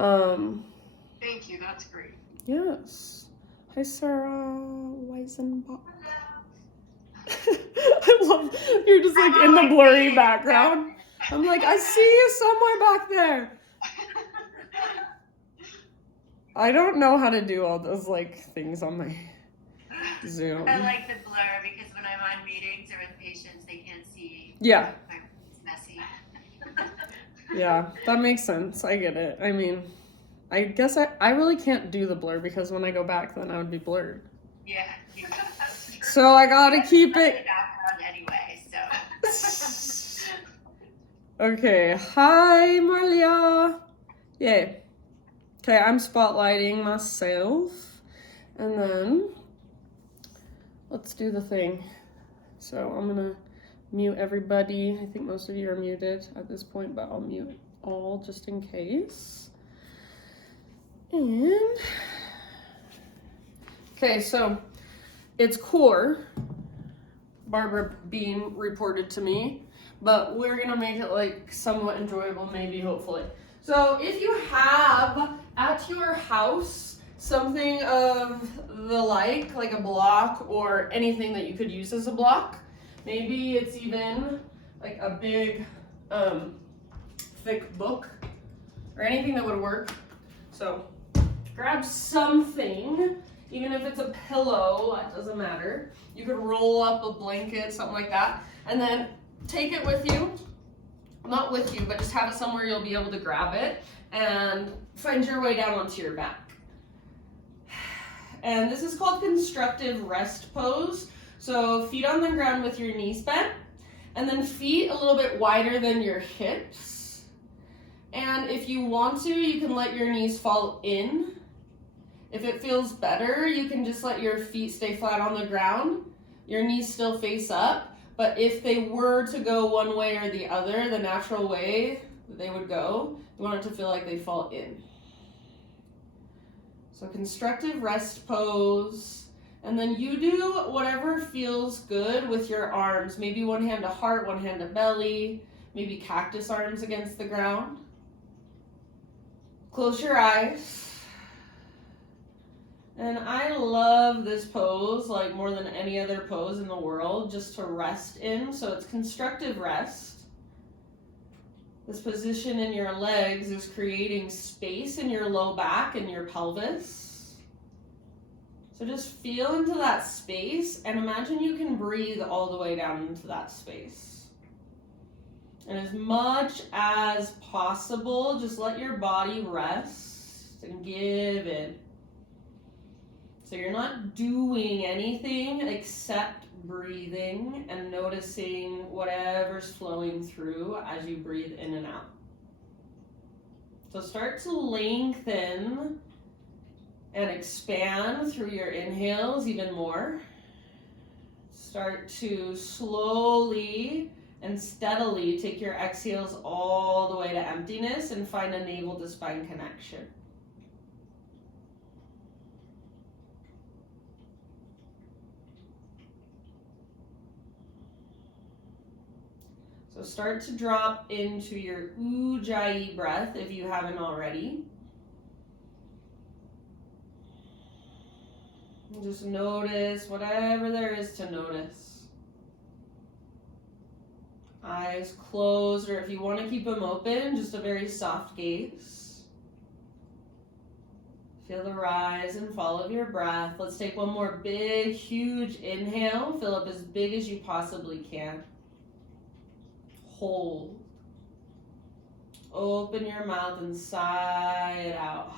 Thank you, that's great. Yes. Hi, Sarah Weisenbach. I love you're just like in the blurry background. I'm like, I see you somewhere back there. I don't know how to do all those like things on my Zoom. I like the blur because when I'm on meetings or with patients, they can't see. Yeah. It's messy. Yeah, that makes sense. I get it. I mean, I guess I really can't do the blur because when I go back, then I would be blurred. Yeah. So I gotta keep it. Anyway, so. Okay. Hi, Marlia. Yay. Okay, I'm spotlighting myself. And then let's do the thing. So I'm gonna mute everybody. I think most of you are muted at this point, but I'll mute all just in case. And okay, so it's core. Barbara Bean reported to me, but we're gonna make it like somewhat enjoyable, maybe, hopefully. So if you have at your house something of the like a block or anything that you could use as a block, maybe it's even like a big thick book or anything that would work. So grab something, even if it's a pillow, that doesn't matter. You could roll up a blanket, something like that, and then take it with you. Not with you, but just have it somewhere you'll be able to grab it and find your way down onto your back. And this is called constructive rest pose. So feet on the ground with your knees bent, and then feet a little bit wider than your hips. And if you want to, you can let your knees fall in. If it feels better, you can just let your feet stay flat on the ground. Your knees still face up. But if they were to go one way or the other, the natural way that they would go, you want it to feel like they fall in. So constructive rest pose. And then you do whatever feels good with your arms. Maybe one hand to heart, one hand to belly. Maybe cactus arms against the ground. Close your eyes. And I love this pose like more than any other pose in the world, just to rest in. So it's constructive rest. This position in your legs is creating space in your low back and your pelvis. So just feel into that space and imagine you can breathe all the way down into that space. And as much as possible, just let your body rest and give in. So you're not doing anything except breathing and noticing whatever's flowing through as you breathe in and out. So start to lengthen and expand through your inhales even more. Start to slowly and steadily take your exhales all the way to emptiness and find a navel to spine connection. So start to drop into your ujjayi breath if you haven't already. And just notice whatever there is to notice. Eyes closed, or if you want to keep them open, just a very soft gaze. Feel the rise and fall of your breath. Let's take one more big, huge inhale. Fill up as big as you possibly can. Hold. Open your mouth and sigh it out.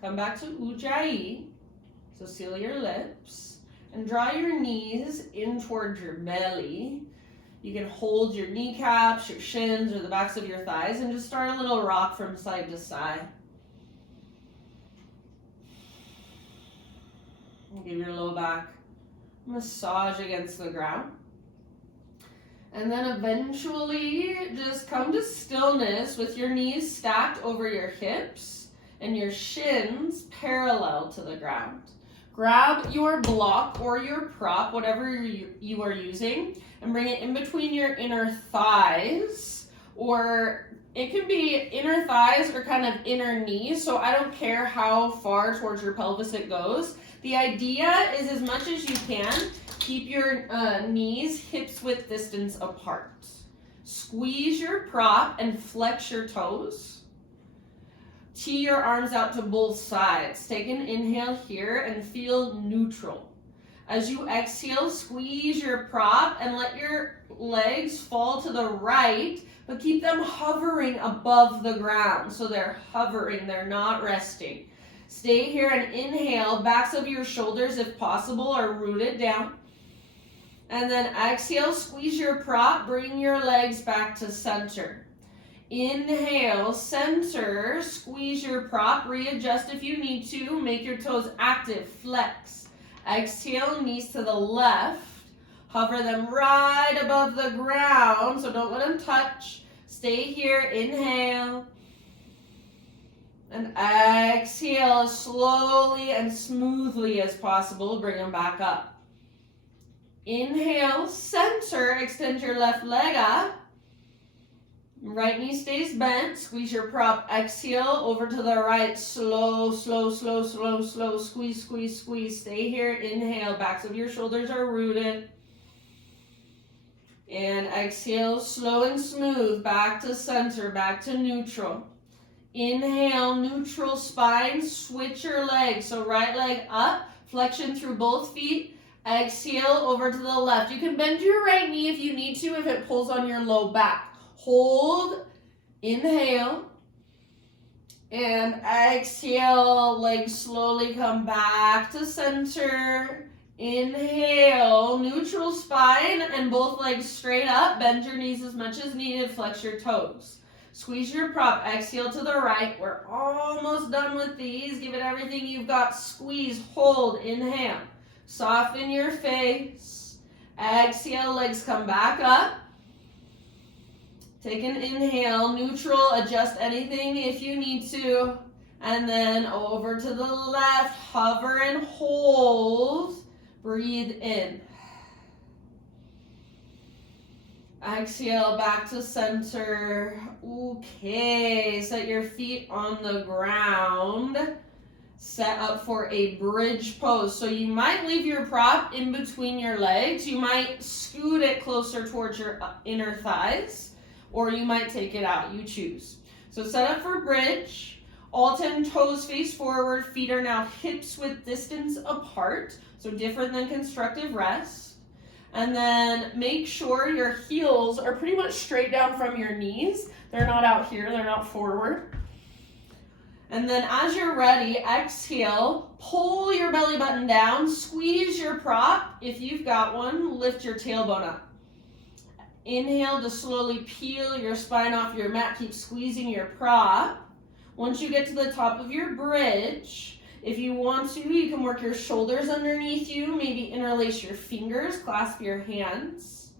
Come back to ujjayi. So seal your lips and draw your knees in towards your belly. You can hold your kneecaps, your shins, or the backs of your thighs and just start a little rock from side to side. And give your low back massage against the ground. And then eventually just come to stillness with your knees stacked over your hips and your shins parallel to the ground. Grab your block or your prop, whatever you are using, and bring it in between your inner thighs or it can be inner thighs or kind of inner knees, so I don't care how far towards your pelvis it goes. The idea is as much as you can, keep your knees hips width distance apart. Squeeze your prop and flex your toes. Tee your arms out to both sides. Take an inhale here and feel neutral. As you exhale, squeeze your prop and let your legs fall to the right, but keep them hovering above the ground. So they're hovering, they're not resting. Stay here and inhale. Backs of your shoulders, if possible, are rooted down. And then exhale, squeeze your prop, bring your legs back to center. Inhale, center, squeeze your prop, readjust if you need to, make your toes active, flex. Exhale, knees to the left, hover them right above the ground, so don't let them touch. Stay here, inhale. And exhale as slowly and smoothly as possible, bring them back up. Inhale, center, extend your left leg up. Right knee stays bent, squeeze your prop, exhale, over to the right, slow, slow, slow, slow, slow, squeeze, squeeze, squeeze. Stay here, inhale, backs of your shoulders are rooted. And exhale, slow and smooth, back to center, back to neutral. Inhale, neutral spine, switch your legs. So right leg up, flexion through both feet. Exhale, over to the left. You can bend your right knee if you need to, if it pulls on your low back. Hold, inhale, and exhale, legs slowly come back to center. Inhale, neutral spine and both legs straight up. Bend your knees as much as needed, flex your toes. Squeeze your prop, exhale to the right. We're almost done with these. Give it everything you've got. Squeeze, hold, inhale. Soften your face. Exhale, legs come back up. Take an inhale, neutral, adjust anything if you need to. And then over to the left, hover and hold. Breathe in. Exhale, back to center. Okay, set your feet on the ground. Set up for a bridge pose. So you might leave your prop in between your legs. You might scoot it closer towards your inner thighs, or you might take it out. You choose. So set up for bridge. All 10 toes face forward. Feet are now hips width distance apart. So different than constructive rest. And then make sure your heels are pretty much straight down from your knees. They're not out here. They're not forward. And then as you're ready, exhale, pull your belly button down, squeeze your prop. If you've got one, lift your tailbone up. Inhale to slowly peel your spine off your mat. Keep squeezing your prop. Once you get to the top of your bridge, if you want to, you can work your shoulders underneath you, maybe interlace your fingers, clasp your hands.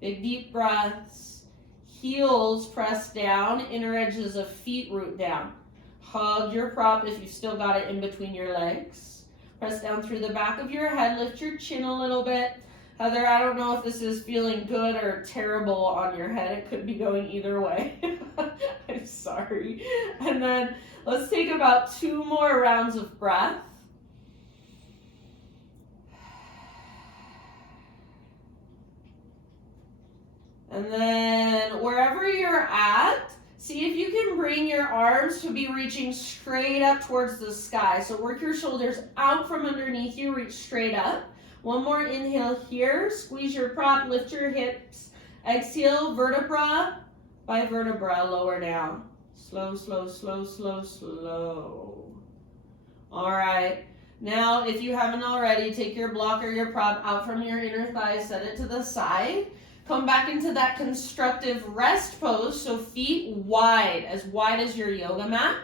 Big deep breaths. Heels press down, inner edges of feet root down. Hug your prop if you've still got it in between your legs. Press down through the back of your head, lift your chin a little bit. Heather, I don't know if this is feeling good or terrible on your head. It could be going either way. I'm sorry. And then let's take about 2 more rounds of breath. And then wherever you're at, see if you can bring your arms to be reaching straight up towards the sky. So work your shoulders out from underneath you, reach straight up. One more inhale here, squeeze your prop, lift your hips. Exhale, vertebra by vertebra, lower down. Slow, slow, slow, slow, slow. All right. Now, if you haven't already, take your block or your prop out from your inner thighs, set it to the side. Come back into that constructive rest pose, so feet wide as your yoga mat.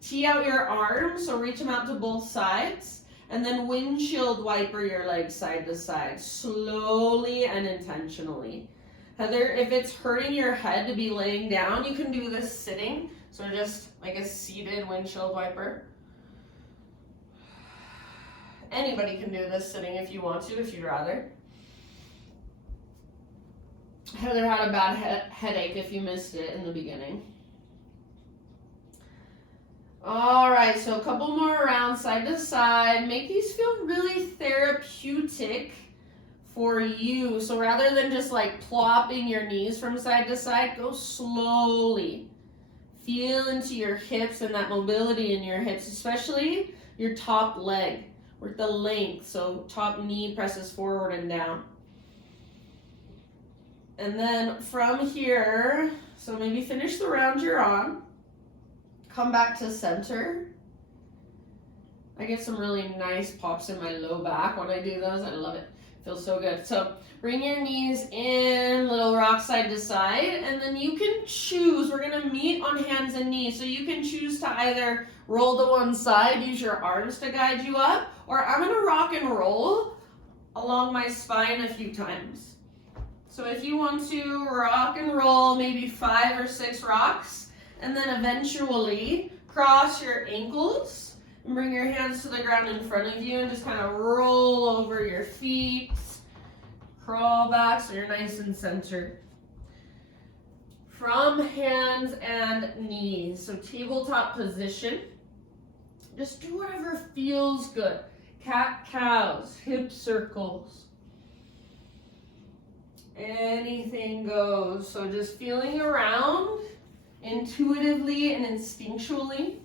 Tee out your arms, so reach them out to both sides. And then windshield wiper your legs side to side, slowly and intentionally. Heather, if it's hurting your head to be laying down, you can do this sitting. So just like a seated windshield wiper. Anybody can do this sitting if you want to, if you'd rather. Heather had a bad headache if you missed it in the beginning. All right, so a couple more rounds side to side. Make these feel really therapeutic for you. So rather than just like plopping your knees from side to side, go slowly. Feel into your hips and that mobility in your hips, especially your top leg. Work the length, so top knee presses forward and down. And then from here, so maybe finish the round you're on. Come back to center. I get some really nice pops in my low back when I do those. I love it. Feels so good. So bring your knees in, little rock side to side, and then you can choose. We're going to meet on hands and knees. So you can choose to either roll to one side, use your arms to guide you up, or I'm going to rock and roll along my spine a few times. So if you want to rock and roll maybe 5 or 6 rocks, and then eventually cross your ankles and bring your hands to the ground in front of you and just kind of roll over your feet, crawl back so you're nice and centered. From hands and knees, so tabletop position. Just do whatever feels good. Cat-cows, hip circles. Anything goes. So just feeling around intuitively and instinctually.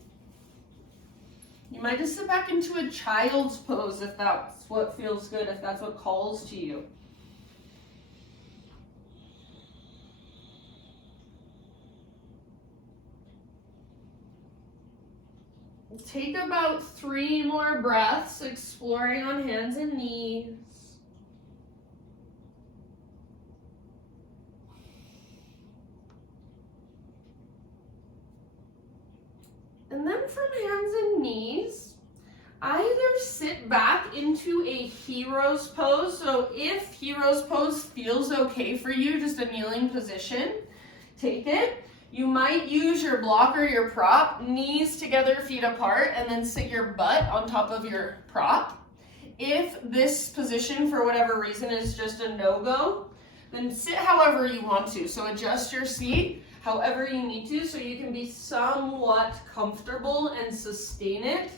You might just sit back into a child's pose if that's what feels good, if that's what calls to you. Take about 3 more breaths, exploring on hands and knees. And then from hands and knees, either sit back into a hero's pose. So if hero's pose feels okay for you, just a kneeling position, take it. You might use your block or your prop, knees together, feet apart, and then sit your butt on top of your prop. If this position, for whatever reason, is just a no-go, then sit however you want to. So adjust your seat however you need to so you can be somewhat comfortable and sustain it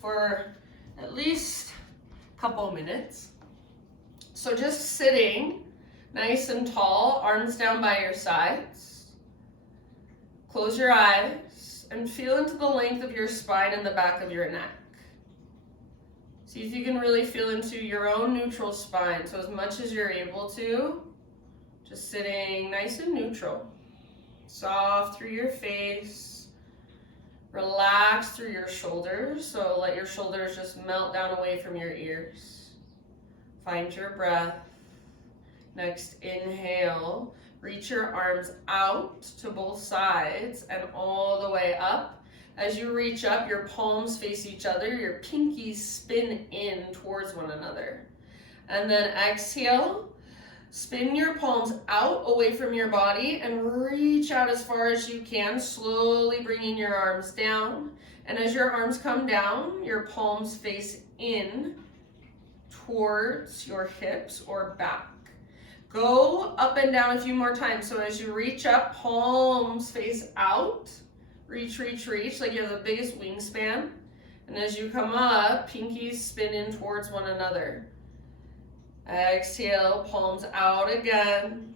for at least a couple minutes. So just sitting nice and tall, arms down by your sides. Close your eyes and feel into the length of your spine and the back of your neck. See if you can really feel into your own neutral spine. So as much as you're able to, just sitting nice and neutral. Soft through your face. Relax through your shoulders. So let your shoulders just melt down away from your ears. Find your breath. Next, inhale. Reach your arms out to both sides and all the way up. As you reach up, your palms face each other. Your pinkies spin in towards one another. And then exhale. Spin your palms out away from your body and reach out as far as you can, slowly bringing your arms down. And as your arms come down, your palms face in towards your hips or back. Go up and down a few more times. So as you reach up, palms face out. Reach, reach, reach, like you have the biggest wingspan. And as you come up, pinkies spin in towards one another. Exhale, palms out again.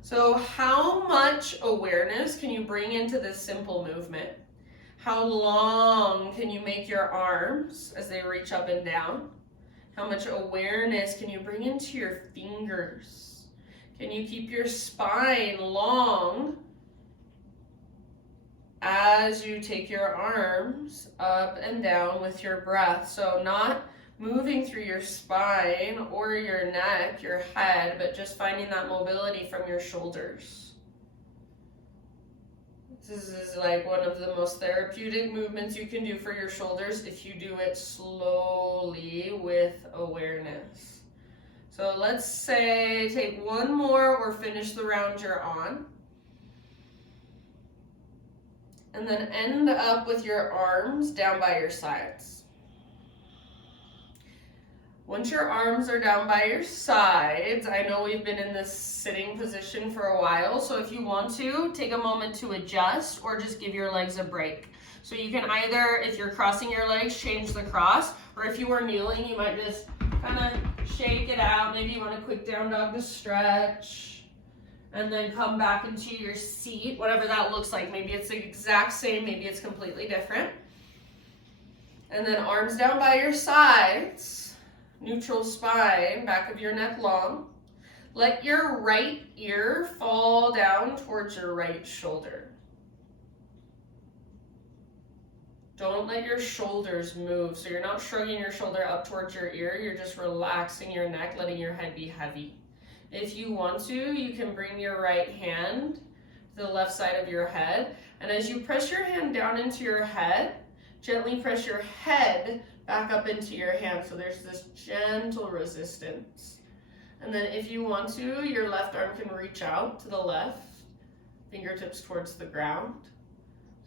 So how much awareness can you bring into this simple movement? How long can you make your arms as they reach up and down? How much awareness can you bring into your fingers? Can you keep your spine long as you take your arms up and down with your breath? So not moving through your spine or your neck, your head, but just finding that mobility from your shoulders. This is like one of the most therapeutic movements you can do for your shoulders if you do it slowly with awareness. So let's say take one more or finish the round you're on. And then end up with your arms down by your sides. Once your arms are down by your sides, I know we've been in this sitting position for a while, so if you want to, take a moment to adjust or just give your legs a break. So you can either, if you're crossing your legs, change the cross, or if you were kneeling, you might just kind of shake it out. Maybe you want a quick down dog to stretch, and then come back into your seat, whatever that looks like. Maybe it's the exact same, maybe it's completely different. And then arms down by your sides. Neutral spine, back of your neck long. Let your right ear fall down towards your right shoulder. Don't let your shoulders move. So you're not shrugging your shoulder up towards your ear, you're just relaxing your neck, letting your head be heavy. If you want to, you can bring your right hand to the left side of your head. And as you press your hand down into your head, gently press your head back up into your hand, so there's this gentle resistance. And then if you want to, your left arm can reach out to the left, fingertips towards the ground.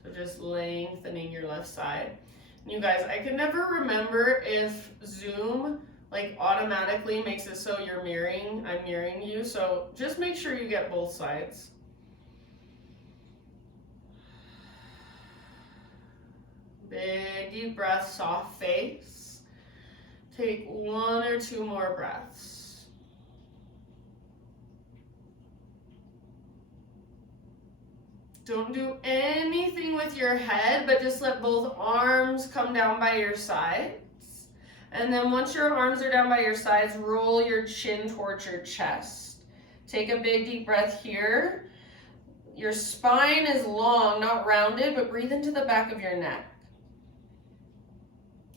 So just lengthening your left side. And you guys, I can never remember if Zoom like automatically makes it so I'm mirroring you, so just make sure you get both sides. Big deep breath, soft face. Take 1 or 2 more breaths. Don't do anything with your head, but just let both arms come down by your sides. And then once your arms are down by your sides, roll your chin towards your chest. Take a big deep breath here. Your spine is long, not rounded, but breathe into the back of your neck.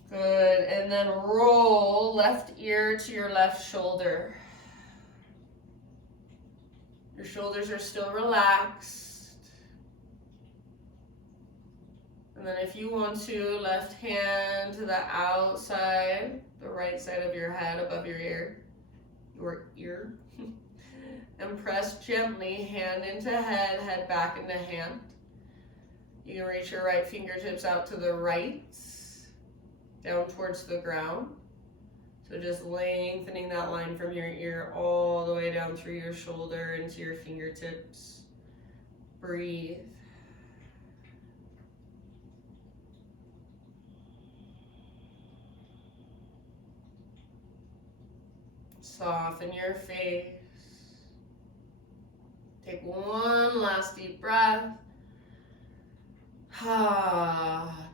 Good, and then roll left ear to your left shoulder. Your shoulders are still relaxed. And then if you want to, left hand to the outside, the right side of your head above your ear. And press gently, hand into head, head back into hand. You can reach your right fingertips out to the right, down towards the ground. So just lengthening that line from your ear all the way down through your shoulder into your fingertips. Breathe. Soften your face. Take 1 last deep breath.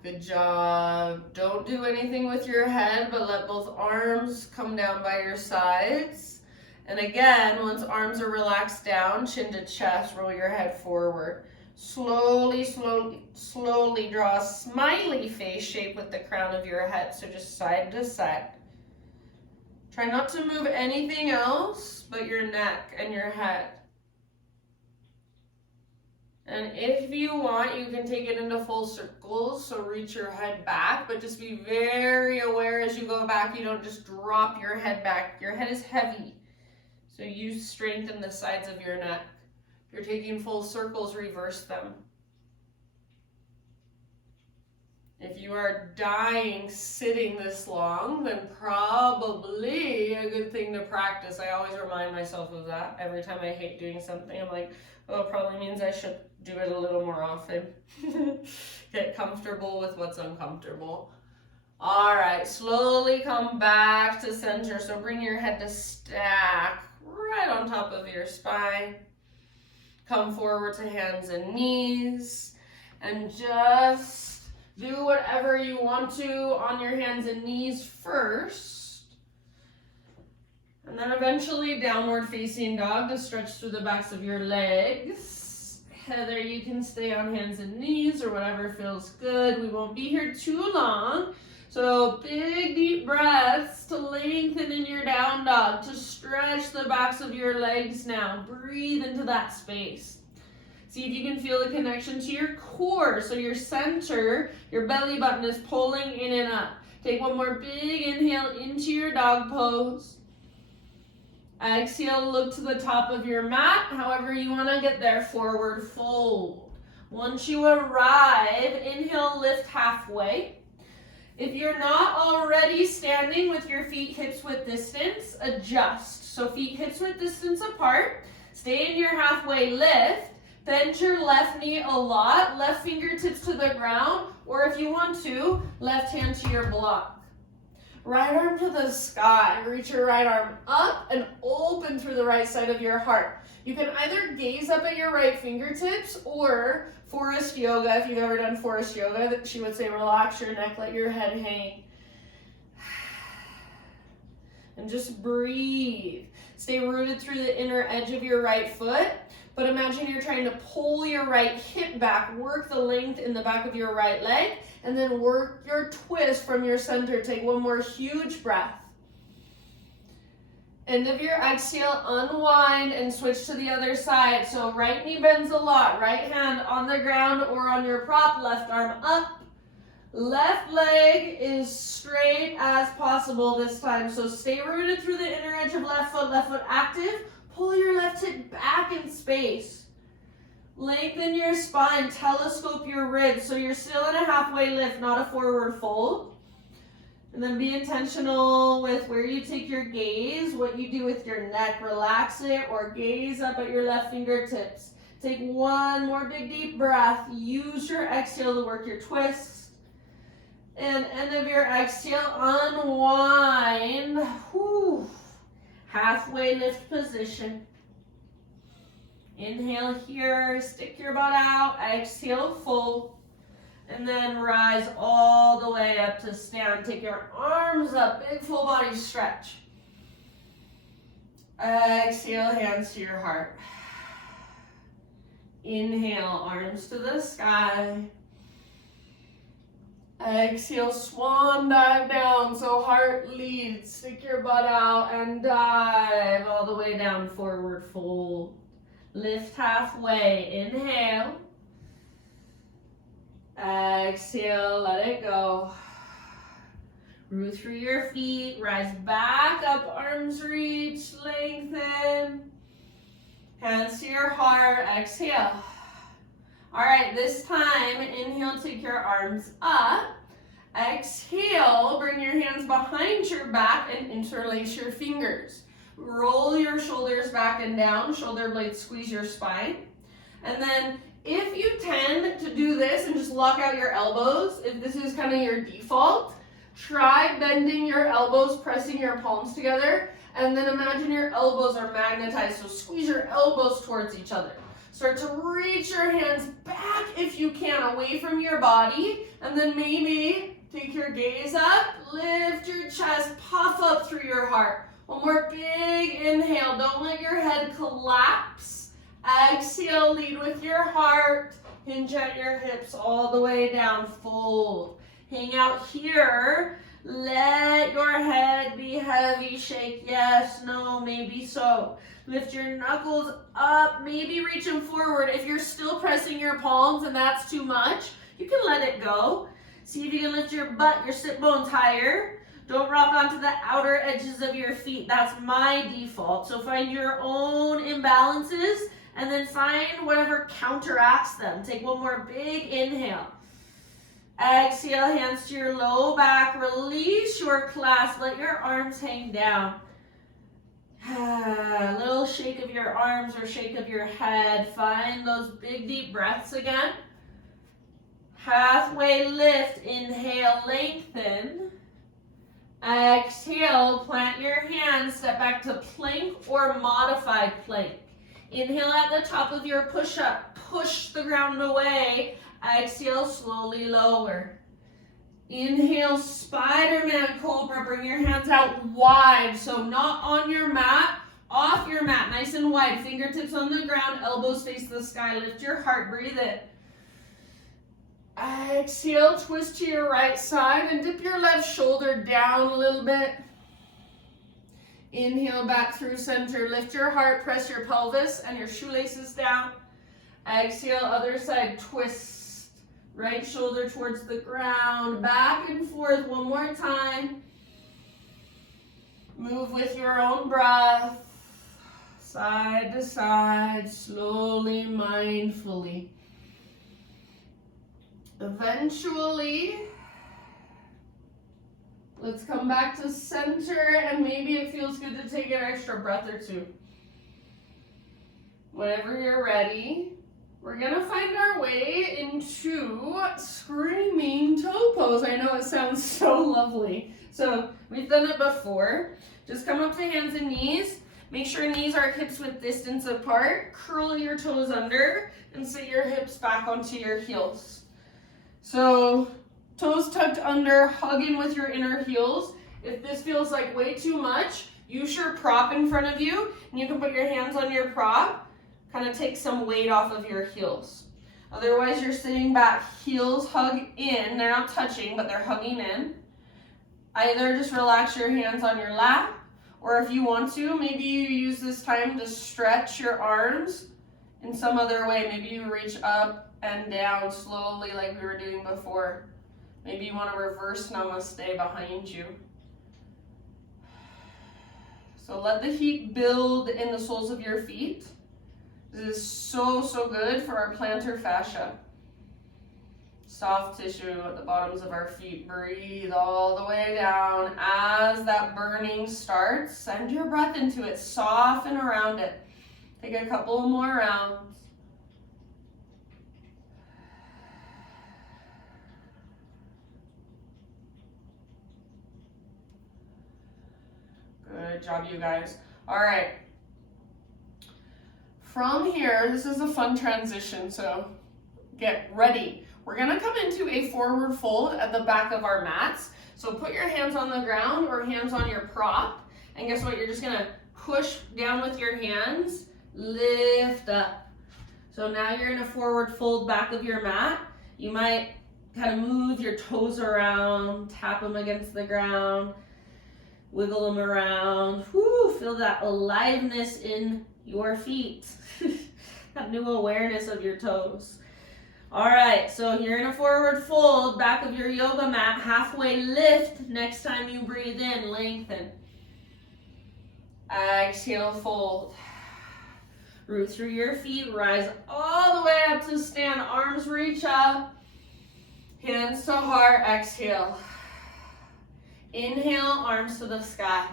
Good job. Don't do anything with your head, but let both arms come down by your sides. And again, once arms are relaxed down, chin to chest, roll your head forward. Slowly draw a smiley face shape with the crown of your head. So just side to side. Try not to move anything else but your neck and your head. And if you want, you can take it into full circles, so reach your head back, but just be very aware as you go back, you don't just drop your head back. Your head is heavy, so you strengthen the sides of your neck. If you're taking full circles, reverse them. If you are dying sitting this long, then probably a good thing to practice. I always remind myself of that. Every time I hate doing something, I'm like, oh, it probably means I should do it a little more often. Get comfortable with what's uncomfortable. All right, slowly come back to center. So bring your head to stack right on top of your spine. Come forward to hands and knees, and just do whatever you want to on your hands and knees first. And then eventually downward facing dog to stretch through the backs of your legs. Heather, you can stay on hands and knees or whatever feels good. We won't be here too long. So big deep breaths to lengthen in your down dog, to stretch the backs of your legs now. Breathe into that space. See if you can feel the connection to your core. So your center, your belly button is pulling in and up. Take one more big inhale into your dog pose. Exhale, look to the top of your mat, however you want to get there, forward fold. Once you arrive, inhale, lift halfway. If you're not already standing with your feet hips width distance, adjust. So feet hips width distance apart. Stay in your halfway lift. Bend your left knee a lot. Left fingertips to the ground. Or if you want to, left hand to your block. Right arm to the sky. Reach your right arm up and open through the right side of your heart. You can either gaze up at your right fingertips or forest yoga. If you've ever done forest yoga, she would say relax your neck, let your head hang. And just breathe. Stay rooted through the inner edge of your right foot. But imagine you're trying to pull your right hip back, work the length in the back of your right leg, and then work your twist from your center. Take one more huge breath. End of your exhale, unwind and switch to the other side. So right knee bends a lot, right hand on the ground or on your prop, left arm up. Left leg is straight as possible this time. So stay rooted through the inner edge of left foot active. Pull your left hip back in space. Lengthen your spine, telescope your ribs. So you're still in a halfway lift, not a forward fold. And then be intentional with where you take your gaze, what you do with your neck. Relax it or gaze up at your left fingertips. Take one more big deep breath. Use your exhale to work your twist. And end of your exhale, unwind. Whew. Halfway lift position. Inhale here, stick your butt out. Exhale, fold. And then rise all the way up to stand. Take your arms up, big full body stretch. Exhale, hands to your heart. Inhale, arms to the sky. Exhale, swan dive down, so heart leads. Stick your butt out and dive all the way down, forward fold. Lift halfway, inhale. Exhale, let it go. Root through your feet, rise back up, arms reach, lengthen. Hands to your heart, exhale. All right, this time, inhale, take your arms up. Exhale, bring your hands behind your back and interlace your fingers. Roll your shoulders back and down, shoulder blades squeeze your spine. And then if you tend to do this and just lock out your elbows, if this is kind of your default, try bending your elbows, pressing your palms together, and then imagine your elbows are magnetized, so squeeze your elbows towards each other. Start to reach your hands back if you can, away from your body, and then maybe take your gaze up, lift your chest, puff up through your heart. One more big inhale, don't let your head collapse. Exhale, lead with your heart, hinge at your hips all the way down, fold. Hang out here, let your head be heavy, shake yes, no, maybe so. Lift your knuckles up, maybe reach them forward. If you're still pressing your palms and that's too much, you can let it go. See if you can lift your butt, your sit bones higher. Don't rock onto the outer edges of your feet. That's my default. So find your own imbalances and then find whatever counteracts them. Take one more big inhale. Exhale, hands to your low back. Release your clasp. Let your arms hang down. A little shake of your arms or shake of your head. Find those big deep breaths again. Halfway lift. Inhale, lengthen. Exhale, plant your hands. Step back to plank or modified plank. Inhale at the top of your push-up. Push the ground away. Exhale, slowly lower. Inhale, Spider-Man Cobra. Bring your hands out wide. So not on your mat, off your mat. Nice and wide. Fingertips on the ground, elbows face the sky. Lift your heart, breathe it. Exhale, twist to your right side and dip your left shoulder down a little bit. Inhale, back through center. Lift your heart, press your pelvis and your shoelaces down. Exhale, other side, twist. Right shoulder towards the ground, back and forth one more time. Move with your own breath, side to side, slowly, mindfully. Eventually, Let's come back to center, and maybe it feels good to take an extra breath or two. Whenever you're ready, we're gonna find our way into screaming toe pose. I know it sounds so lovely. So we've done it before. Just come up to hands and knees. Make sure knees are hips width distance apart. Curl your toes under and sit your hips back onto your heels. So toes tucked under, hug in with your inner heels. If this feels like way too much, use your prop in front of you, and you can put your hands on your prop, kind of take some weight off of your heels. Otherwise, you're sitting back, heels hug in. They're not touching, but they're hugging in. Either just relax your hands on your lap, or if you want to, maybe you use this time to stretch your arms in some other way. Maybe you reach up and down slowly like we were doing before. Maybe you want to reverse namaste behind you. So let the heat build in the soles of your feet. This is so, so good for our plantar fascia. Soft tissue at the bottoms of our feet. Breathe all the way down. As that burning starts, send your breath into it. Soften around it. Take a couple more rounds. Good job, you guys. All right. From here, this is a fun transition, so get ready. We're gonna come into a forward fold at the back of our mats. So put your hands on the ground or hands on your prop, and guess what? You're just gonna push down with your hands, lift up. So now you're in a forward fold back of your mat. You might kind of move your toes around, tap them against the ground, wiggle them around. Whoo, feel that aliveness in your feet. That new awareness of your toes. All right, so you're in a forward fold, back of your yoga mat, halfway lift. Next time you breathe in, lengthen. Exhale, fold. Root through your feet, rise all the way up to stand. Arms reach up, hands to heart, exhale. Inhale, arms to the sky.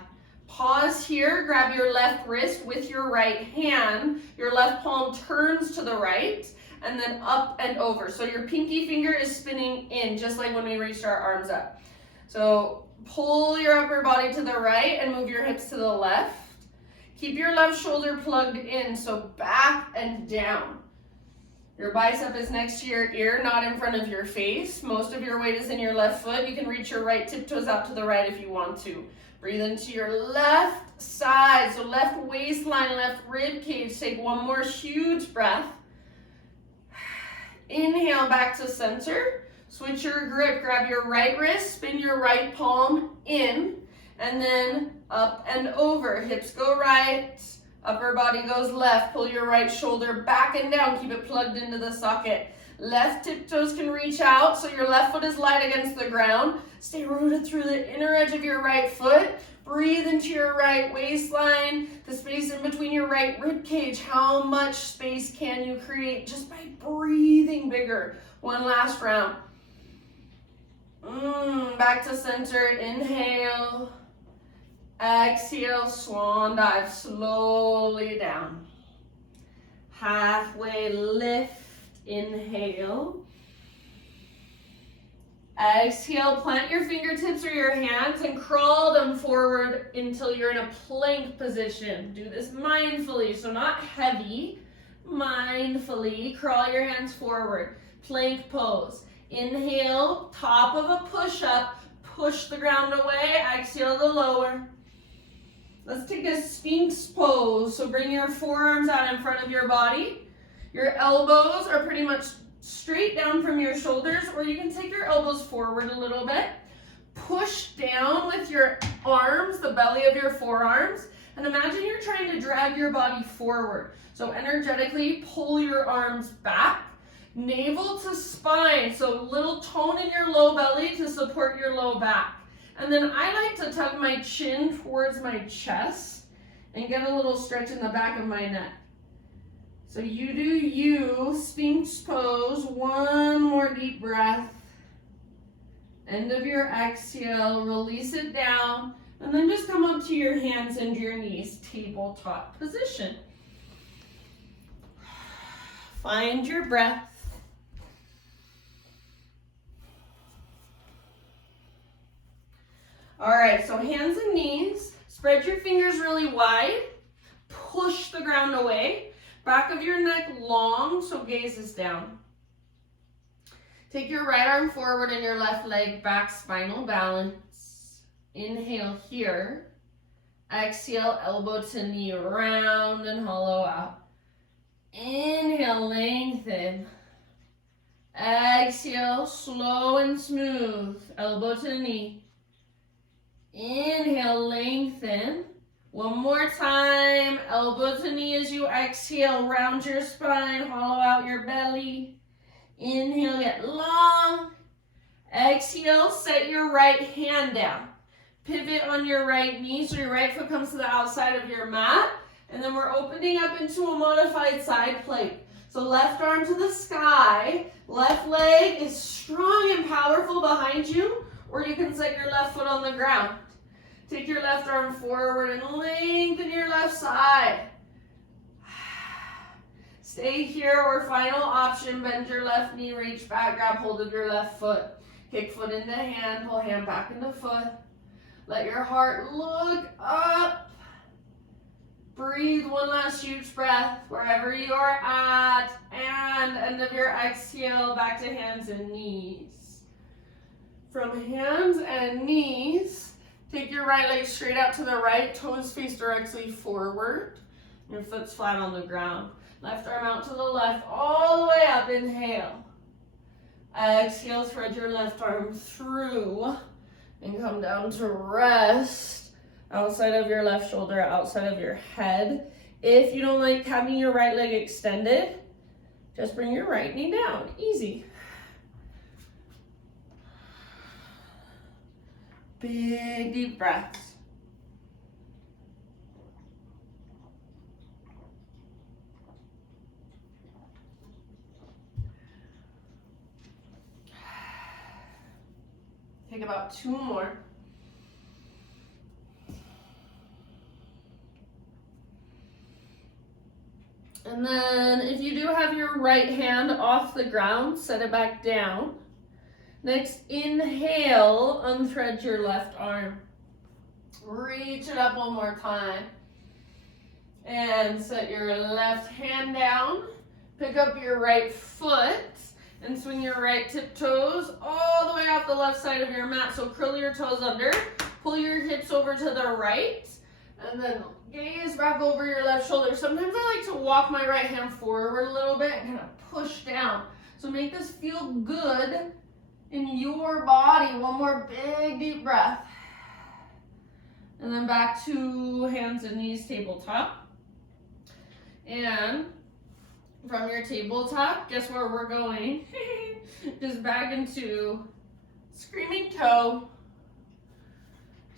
Pause here, grab your left wrist with your right hand. Your left palm turns to the right, and then up and over. So your pinky finger is spinning in, just like when we reached our arms up. So pull your upper body to the right and move your hips to the left. Keep your left shoulder plugged in, so back and down. Your bicep is next to your ear, not in front of your face. Most of your weight is in your left foot. You can reach your right tiptoes out to the right if you want to. Breathe into your left side, so left waistline, left rib cage. Take one more huge breath. Inhale back to center. Switch your grip, grab your right wrist, spin your right palm in, and then up and over. Hips go right, upper body goes left. Pull your right shoulder back and down. Keep it plugged into the socket. Left tiptoes can reach out, so your left foot is light against the ground. Stay rooted through the inner edge of your right foot. Breathe into your right waistline, the space in between your right rib cage. How much space can you create just by breathing bigger? One last round. Back to center. Inhale. Exhale, swan dive slowly down. Halfway lift. Inhale. Exhale, plant your fingertips or your hands and crawl them forward until you're in a plank position. Do this mindfully, so not heavy. Mindfully, crawl your hands forward. Plank pose. Inhale, top of a push-up. Push the ground away. Exhale to lower. Let's take a Sphinx pose. So bring your forearms out in front of your body. Your elbows are pretty much straight down from your shoulders, or you can take your elbows forward a little bit. Push down with your arms, the belly of your forearms, and imagine you're trying to drag your body forward. So energetically pull your arms back, navel to spine, so little tone in your low belly to support your low back. And then I like to tuck my chin towards my chest and get a little stretch in the back of my neck. So you do you, Sphinx pose, one more deep breath. End of your exhale, release it down, and then just come up to your hands and your knees, tabletop position. Find your breath. All right, so hands and knees, spread your fingers really wide, push the ground away, back of your neck long, so gaze is down. Take your right arm forward and your left leg back, spinal balance. Inhale here. Exhale, elbow to knee, round and hollow out. Inhale, lengthen. Exhale, slow and smooth, elbow to knee. Inhale, lengthen. One more time, elbow to knee as you exhale, round your spine, hollow out your belly. Inhale, get long. Exhale, set your right hand down. Pivot on your right knee so your right foot comes to the outside of your mat. And then we're opening up into a modified side plank. So left arm to the sky, left leg is strong and powerful behind you, or you can set your left foot on the ground. Take your left arm forward and lengthen your left side. Stay here, or final option, bend your left knee, reach back, grab hold of your left foot. Kick foot into hand, pull hand back into foot. Let your heart look up. Breathe one last huge breath wherever you are at, and end of your exhale, back to hands and knees. From hands and knees, take your right leg straight out to the right, toes face directly forward. Your foot's flat on the ground. Left arm out to the left, all the way up, inhale. Exhale, spread your left arm through and come down to rest. Outside of your left shoulder, outside of your head. If you don't like having your right leg extended, just bring your right knee down. Easy. Big deep breaths. Take about 2 more. And then if you do have your right hand off the ground, set it back down. Next, inhale, unthread your left arm. Reach it up one more time. And set your left hand down. Pick up your right foot and swing your right tiptoes all the way off the left side of your mat. So curl your toes under, pull your hips over to the right, and then gaze back over your left shoulder. Sometimes I like to walk my right hand forward a little bit and kind of push down. So make this feel good in your body. One more big deep breath. And then back to hands and knees, tabletop. And from your tabletop, guess where we're going? Just back into screaming toe.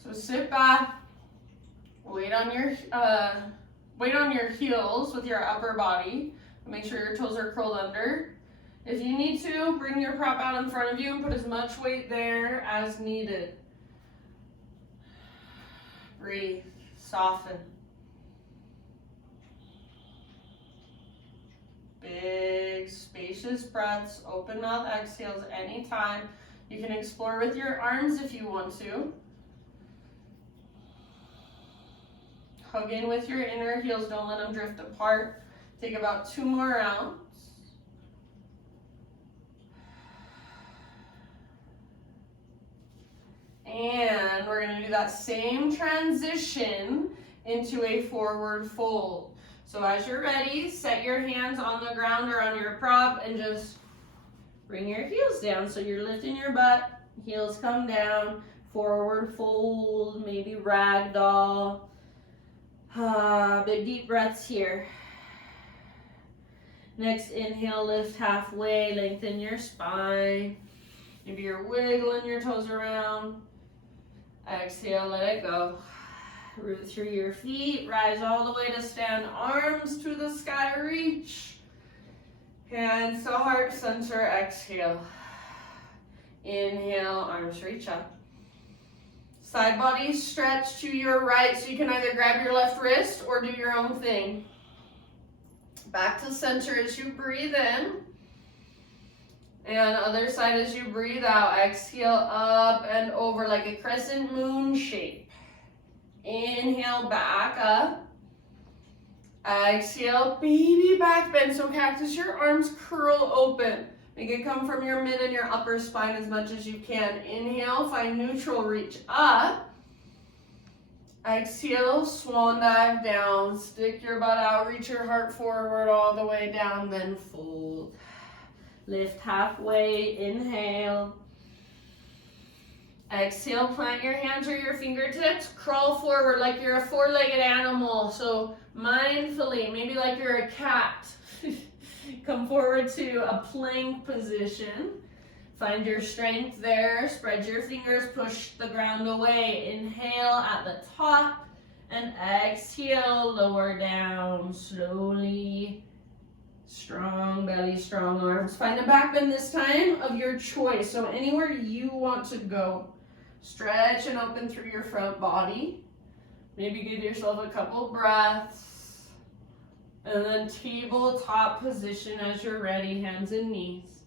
So sit back. Weight on your heels with your upper body. Make sure your toes are curled under. If you need to, bring your prop out in front of you and put as much weight there as needed. Breathe, soften. Big, spacious breaths, open mouth exhales anytime. You can explore with your arms if you want to. Hug in with your inner heels, don't let them drift apart. Take about 2 more rounds. And we're gonna do that same transition into a forward fold. So as you're ready, set your hands on the ground or on your prop and just bring your heels down. So you're lifting your butt, heels come down, forward fold, maybe ragdoll. Big deep breaths here. Next, inhale, lift halfway, lengthen your spine. Maybe you're wiggling your toes around. Exhale, let it go. Root through your feet, rise all the way to stand, arms to the sky, reach. Hands to heart center, exhale. Inhale, arms reach up. Side body stretch to your right, so you can either grab your left wrist or do your own thing. Back to center as you breathe in. And other side as you breathe out. Exhale up and over like a crescent moon shape. Inhale, back up. Exhale, baby back bend. So cactus, your arms curl open. Make it come from your mid and your upper spine as much as you can. Inhale, find neutral, reach up. Exhale, swan dive down. Stick your butt out, reach your heart forward all the way down, then fold. Lift halfway, inhale. Exhale, plant your hands or your fingertips, crawl forward like you're a four-legged animal. So mindfully, maybe like you're a cat. Come forward to a plank position. Find your strength there. Spread your fingers, push the ground away. Inhale at the top and exhale, lower down slowly. Strong belly, strong arms. Find a back bend this time of your choice. So anywhere you want to go. Stretch and open through your front body. Maybe give yourself a couple breaths. And then tabletop position as you're ready, hands and knees.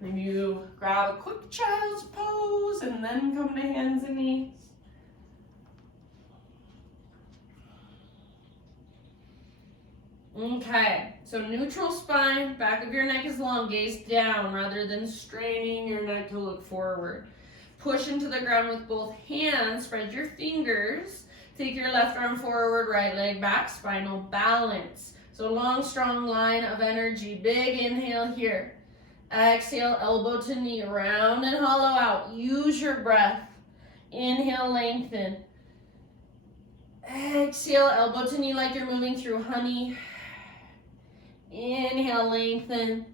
Maybe you grab a quick child's pose and then come to hands and knees. Okay, so neutral spine, back of your neck is long, gaze down rather than straining your neck to look forward. Push into the ground with both hands, spread your fingers. Take your left arm forward, right leg back, spinal balance. So long, strong line of energy. Big inhale here. Exhale, elbow to knee, round and hollow out. Use your breath. Inhale, lengthen. Exhale, elbow to knee like you're moving through honey. Inhale, lengthen.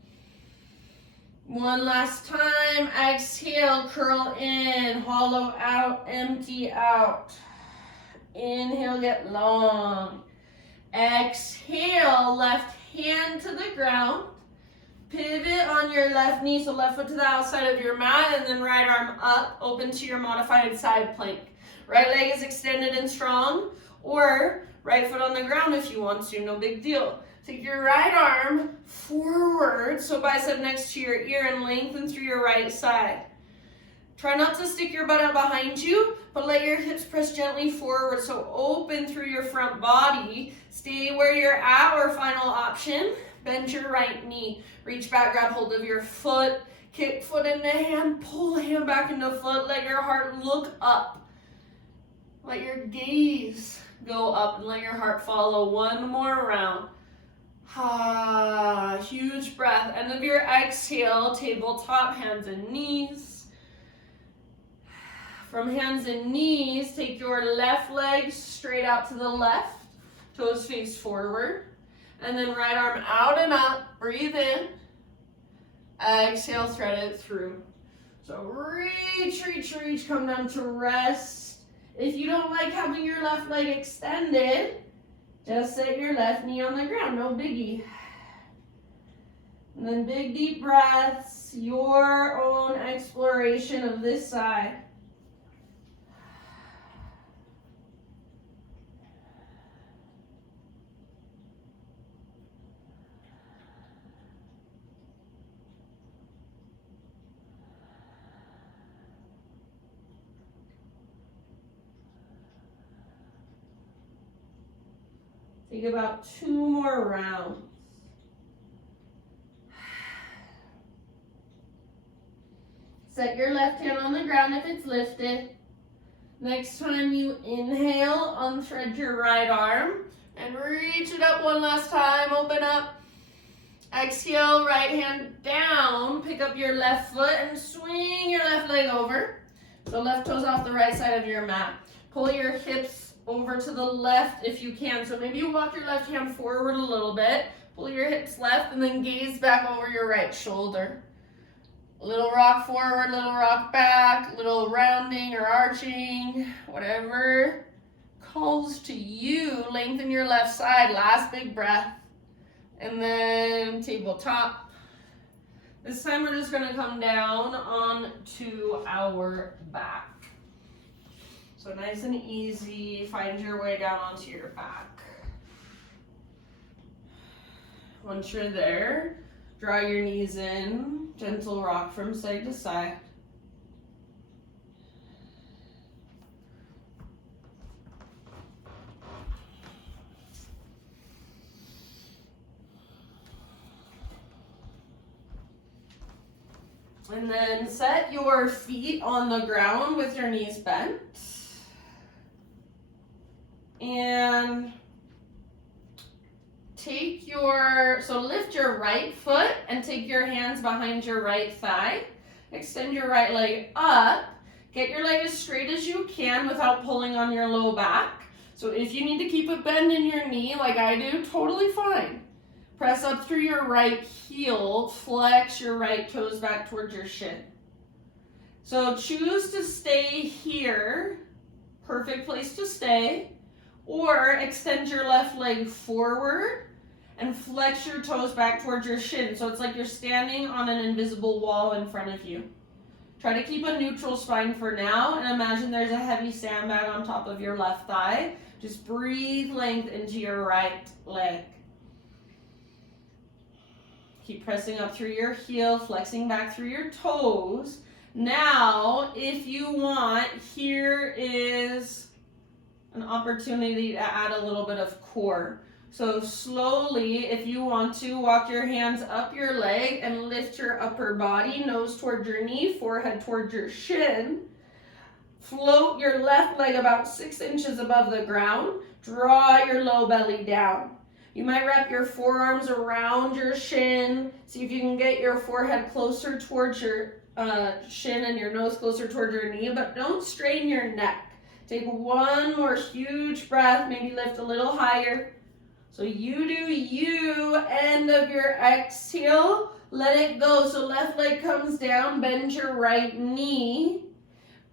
One last time. Exhale, curl in, hollow out, empty out. Inhale, get long. Exhale, left hand to the ground. Pivot on your left knee, so left foot to the outside of your mat, and then right arm up, open to your modified side plank. Right leg is extended and strong, or right foot on the ground if you want to, no big deal. Take your right arm forward, so bicep next to your ear, and lengthen through your right side. Try not to stick your butt out behind you, but let your hips press gently forward, so open through your front body. Stay where you're at, or final option, bend your right knee. Reach back, grab hold of your foot, kick foot into hand, pull hand back into foot, let your heart look up. Let your gaze go up and let your heart follow. One more round. Huge breath. End of your exhale, tabletop, hands and knees. From hands and knees, take your left leg straight out to the left, toes face forward, and then right arm out and up, breathe in, exhale, thread it through. So reach, come down to rest. If you don't like having your left leg extended, just set your left knee on the ground, no biggie. And then big deep breaths, your own exploration of this side. Take about 2 more rounds. Set your left hand on the ground if it's lifted. Next time you inhale, unthread your right arm and reach it up one last time. Open up. Exhale, right hand down. Pick up your left foot and swing your left leg over. So left toes off the right side of your mat. Pull your hips over to the left if you can. So maybe you walk your left hand forward a little bit, pull your hips left, and then gaze back over your right shoulder. Little rock forward, little rock back, little rounding or arching, whatever calls to you. Lengthen your left side, last big breath. And then tabletop. This time we're just gonna come down onto our back. So nice and easy, find your way down onto your back. Once you're there, draw your knees in, gentle rock from side to side. And then set your feet on the ground with your knees bent. And lift your right foot and take your hands behind your right thigh. Extend your right leg up. Get your leg as straight as you can without pulling on your low back. So if you need to keep a bend in your knee like I do, totally fine. Press up through your right heel, flex your right toes back towards your shin. So choose to stay here, perfect place to stay, or extend your left leg forward and flex your toes back towards your shin. So it's like you're standing on an invisible wall in front of you. Try to keep a neutral spine for now and imagine there's a heavy sandbag on top of your left thigh. Just breathe length into your right leg. Keep pressing up through your heel, flexing back through your toes. Now, if you want, here is an opportunity to add a little bit of core. So slowly, if you want to, walk your hands up your leg and lift your upper body, nose towards your knee, forehead towards your shin. Float your left leg about 6 inches above the ground. Draw your low belly down. You might wrap your forearms around your shin. See if you can get your forehead closer towards your shin and your nose closer towards your knee, but don't strain your neck. Take one more huge breath, maybe lift a little higher. So you do you, end of your exhale, let it go. So left leg comes down, bend your right knee.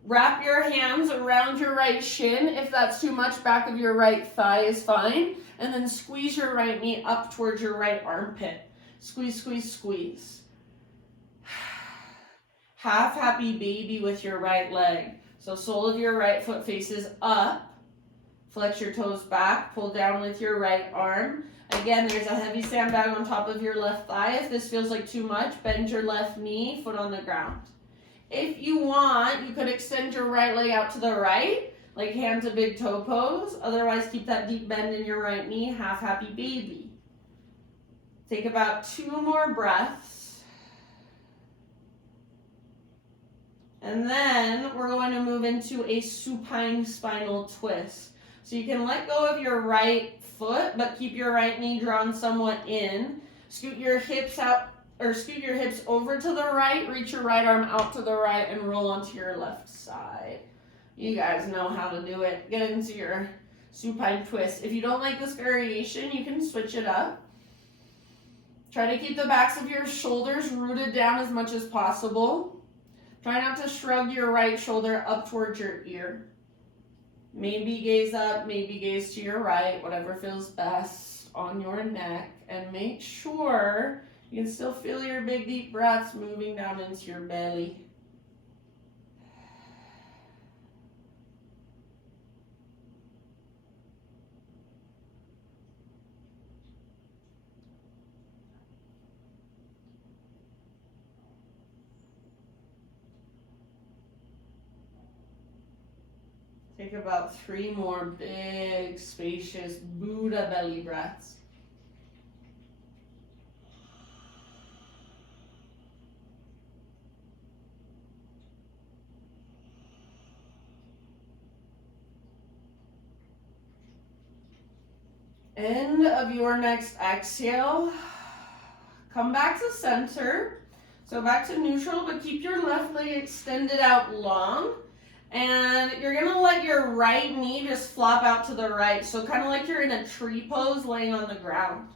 Wrap your hands around your right shin. If that's too much, back of your right thigh is fine. And then squeeze your right knee up towards your right armpit. Squeeze, squeeze, squeeze. Half happy baby with your right leg. So sole of your right foot faces up. Flex your toes back. Pull down with your right arm. Again, there's a heavy sandbag on top of your left thigh. If this feels like too much, bend your left knee, foot on the ground. If you want, you could extend your right leg out to the right, like hand to big toe pose. Otherwise, keep that deep bend in your right knee, half happy baby. Take about 2 more breaths. And then we're going to move into a supine spinal twist. So you can let go of your right foot, but keep your right knee drawn somewhat in. Scoot your hips out, or scoot your hips over to the right, reach your right arm out to the right, and roll onto your left side. You guys know how to do it. Get into your supine twist. If you don't like this variation, you can switch it up. Try to keep the backs of your shoulders rooted down as much as possible. Try not to shrug your right shoulder up towards your ear. Maybe gaze up, maybe gaze to your right, whatever feels best on your neck. And make sure you can still feel your big deep breaths moving down into your belly. Take about 3 more big, spacious Buddha belly breaths. End of your next exhale. Come back to center. So back to neutral, but keep your left leg extended out long. And you're going to let your right knee just flop out to the right. So kind of like you're in a tree pose laying on the ground.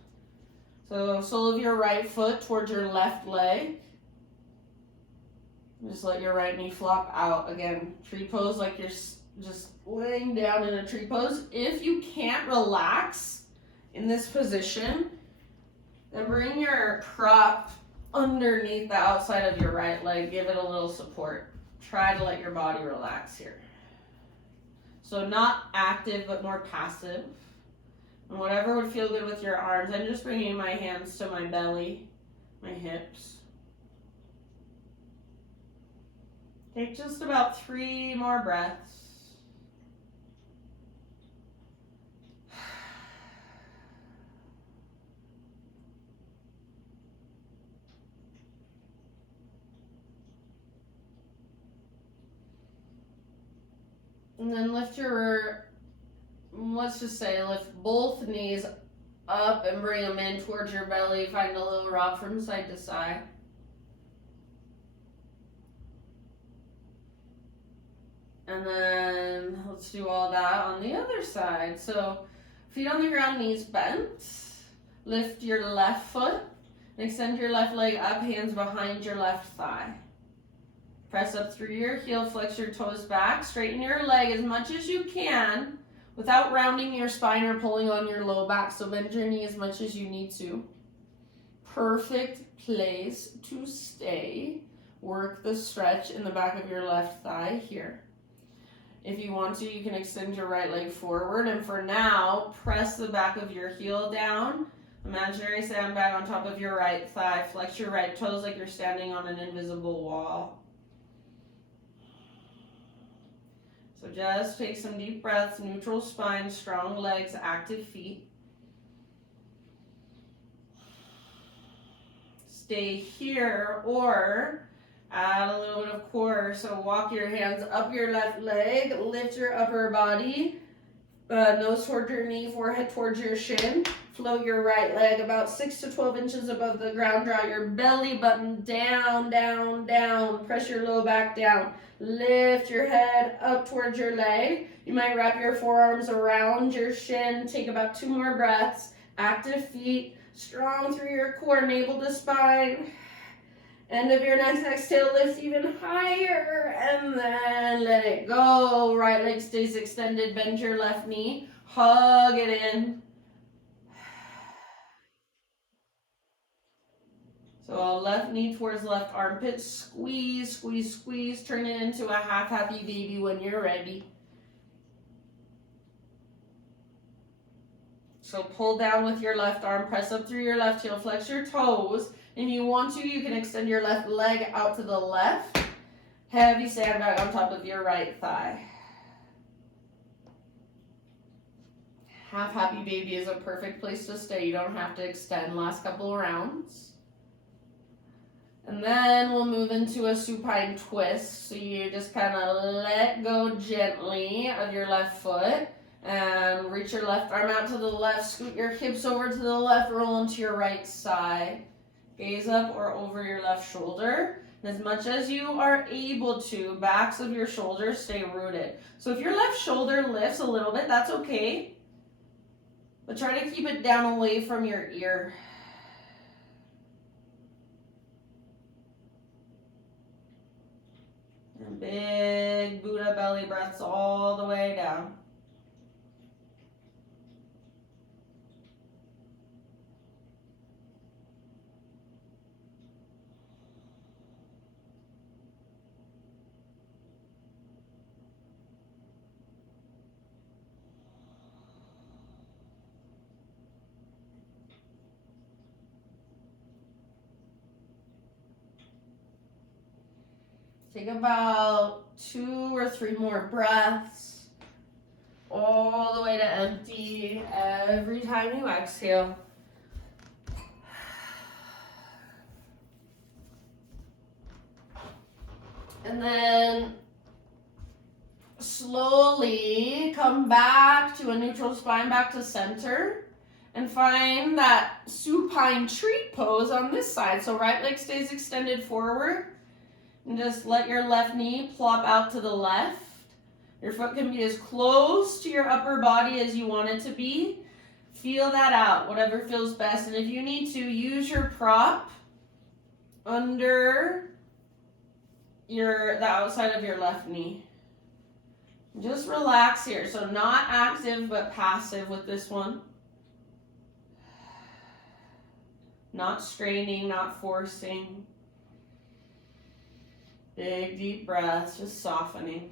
So sole of your right foot towards your left leg. Just let your right knee flop out. Again, tree pose like you're just laying down in a tree pose. If you can't relax in this position, then bring your prop underneath the outside of your right leg. Give it a little support. Try to let your body relax here. So not active, but more passive. And whatever would feel good with your arms. I'm just bringing my hands to my belly, my hips. Take just about 3 more breaths. And then lift let's just say lift both knees up and bring them in towards your belly. Find a little rock from side to side. And then let's do all that on the other side. So feet on the ground, knees bent. Lift your left foot and extend your left leg up, hands behind your left thigh. Press up through your heel, flex your toes back, straighten your leg as much as you can without rounding your spine or pulling on your low back. So bend your knee as much as you need to. Perfect place to stay. Work the stretch in the back of your left thigh here. If you want to, you can extend your right leg forward. And for now, press the back of your heel down. Imaginary sandbag on top of your right thigh. Flex your right toes like you're standing on an invisible wall. So just take some deep breaths, neutral spine, strong legs, active feet. Stay here or add a little bit of core. So walk your hands up your left leg, lift your upper body, nose towards your knee, forehead towards your shin. Float your right leg about 6 to 12 inches above the ground. Draw your belly button down, down, down. Press your low back down. Lift your head up towards your leg. You might wrap your forearms around your shin. Take about 2 more breaths. Active feet, strong through your core, navel to spine. End of your next exhale, lift even higher, and then let it go. Right leg stays extended, bend your left knee, hug it in. So left knee towards left armpit, squeeze, squeeze, squeeze. Turn it into a half happy baby when you're ready. So pull down with your left arm, press up through your left heel, flex your toes. If you want to, you can extend your left leg out to the left. Heavy sandbag on top of your right thigh. Half happy baby is a perfect place to stay. You don't have to extend. Last couple of rounds. And then we'll move into a supine twist. So you just kind of let go gently of your left foot and reach your left arm out to the left. Scoot your hips over to the left. Roll into your right side. Gaze up or over your left shoulder. And as much as you are able to, backs of your shoulders stay rooted. So if your left shoulder lifts a little bit, that's okay. But try to keep it down away from your ear. And big Buddha belly breaths all the way down. Take about 2 or 3 more breaths, all the way to empty every time you exhale. And then slowly come back to a neutral spine, back to center, and find that supine tree pose on this side. So right leg stays extended forward. And just let your left knee plop out to the left. Your foot can be as close to your upper body as you want it to be. Feel that out, whatever feels best. And if you need to, use your prop under the outside of your left knee. Just relax here. So not active, but passive with this one. not straining, not forcing. Big, deep breaths, just softening.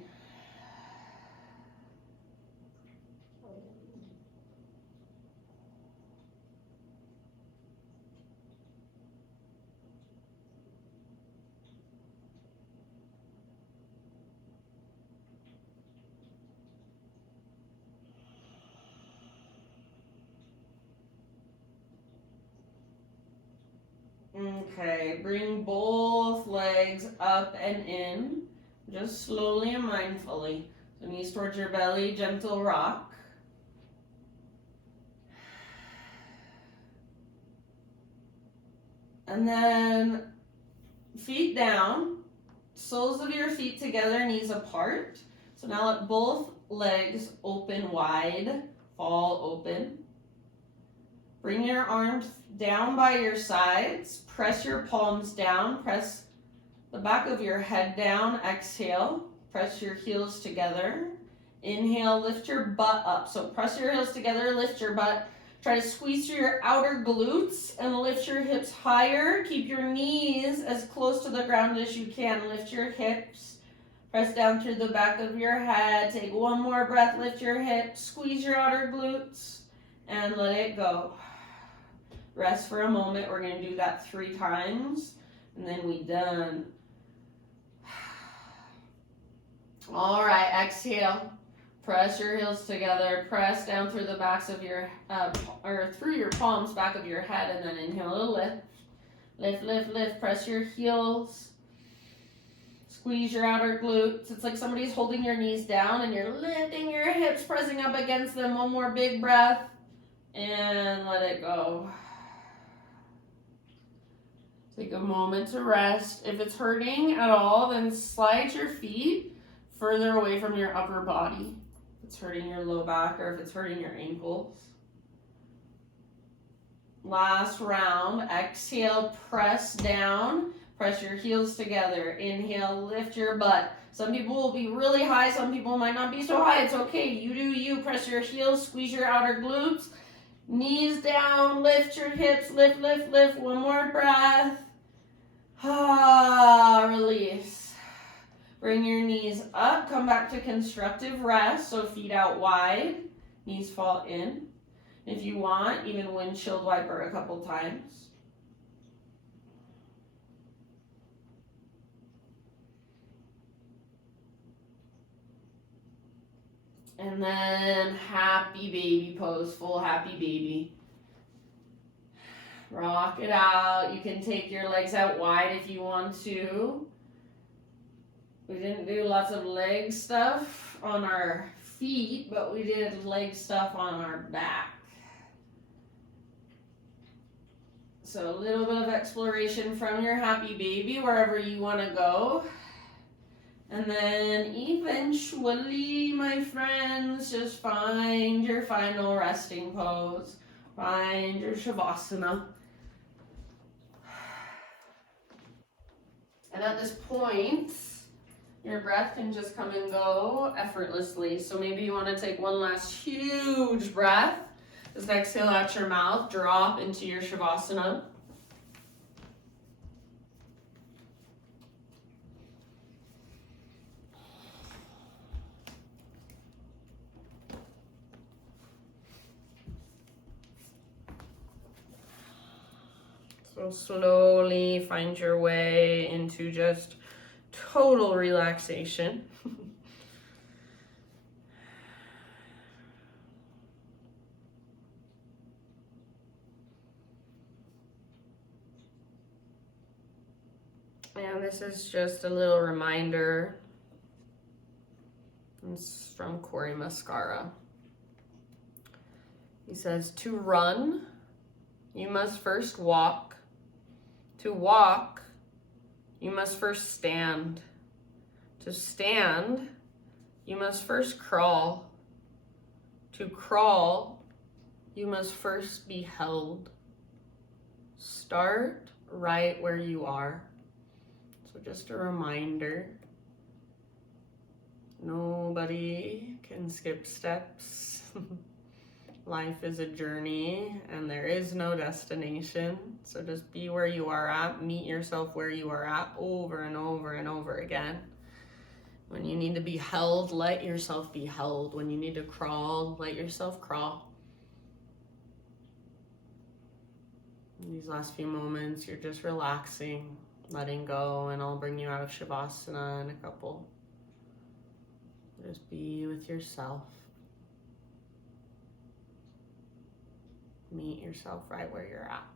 Okay, bring both legs up and in, just slowly and mindfully. So knees towards your belly, gentle rock. And then feet down, soles of your feet together, knees apart. So now let both legs open wide, fall open. Bring your arms down by your sides, press your palms down, press the back of your head down, exhale, press your heels together. Inhale, lift your butt up. So press your heels together, lift your butt. Try to squeeze through your outer glutes and lift your hips higher. Keep your knees as close to the ground as you can. Lift your hips. Press down through the back of your head. Take one more breath, lift your hips, squeeze your outer glutes, and let it go. Rest for a moment. We're going to do that 3 times, and then we done. All right, exhale. Press your heels together. Press down through the backs of your, through your palms, back of your head, and then inhale to lift. Lift, lift, lift. Press your heels. Squeeze your outer glutes. It's like somebody's holding your knees down and you're lifting your hips, pressing up against them. One more big breath, and let it go. Take a moment to rest. If it's hurting at all, then slide your feet further away from your upper body. If it's hurting your low back or if it's hurting your ankles. Last round. Exhale, press down. Press your heels together. Inhale, lift your butt. Some people will be really high. Some people might not be so high. It's okay. You do you. Press your heels. Squeeze your outer glutes. Knees down. Lift your hips. Lift, lift, lift. One more breath. Release. Bring your knees up. Come back to constructive rest. So feet out wide. Knees fall in. If you want, even windshield wiper a couple times. And then happy baby pose, full happy baby. Rock it out. You can take your legs out wide if you want to. We didn't do lots of leg stuff on our feet, but we did leg stuff on our back. So a little bit of exploration from your happy baby, wherever you want to go. And then eventually, my friends, just find your final resting pose. Find your Shavasana. And at this point, your breath can just come and go effortlessly. So maybe you want to take one last huge breath. Just exhale out your mouth, drop into your Shavasana. So slowly find your way into just total relaxation. And this is just a little reminder. It's from Corey Mascara. He says, to run, you must first walk. To walk, you must first stand. To stand, you must first crawl. To crawl, you must first be held. Start right where you are. So just a reminder, nobody can skip steps. Life is a journey and there is no destination. So just be where you are at, meet yourself where you are at over and over and over again. When you need to be held, let yourself be held. When you need to crawl, let yourself crawl. In these last few moments, you're just relaxing, letting go, and I'll bring you out of Shavasana in a couple. Just be with yourself. Meet yourself right where you're at.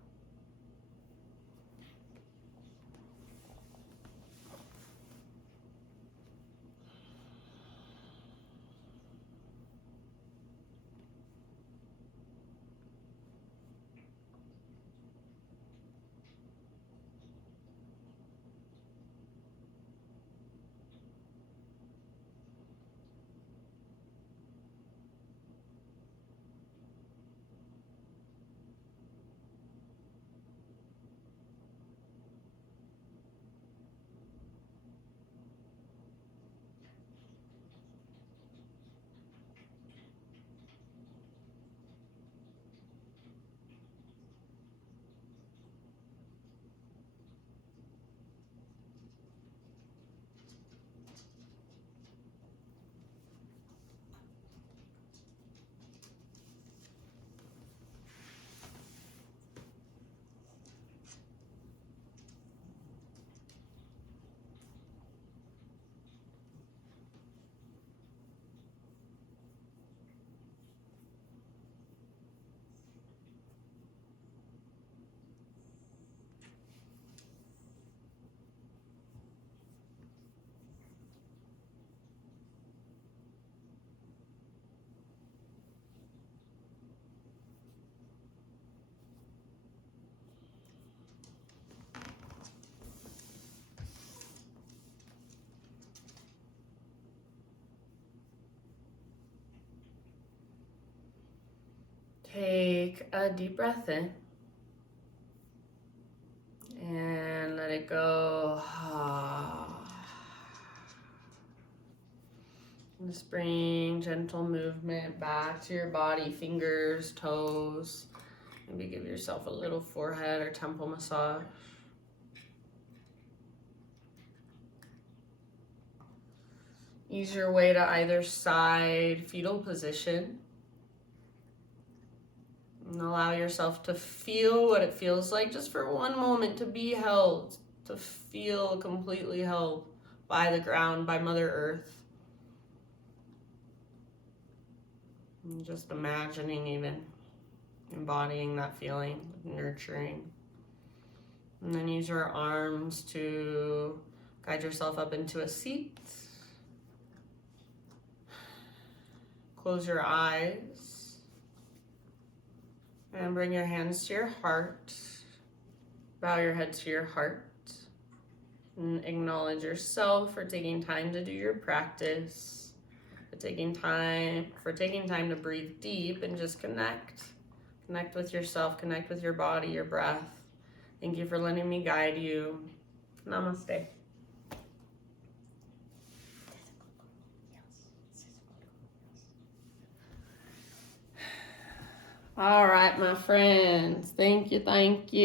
Take a deep breath in and let it go. Just bring gentle movement back to your body, fingers, toes. Maybe give yourself a little forehead or temple massage. Ease your way to either side, fetal position. And allow yourself to feel what it feels like just for one moment to be held, to feel completely held by the ground, by Mother Earth. And just imagining, even embodying that feeling, nurturing. And then use your arms to guide yourself up into a seat. Close your eyes. And bring your hands to your heart. Bow your head to your heart. And acknowledge yourself for taking time to do your practice. For taking time to breathe deep and just connect. Connect with yourself, connect with your body, your breath. Thank you for letting me guide you. Namaste. All right, my friends. Thank you.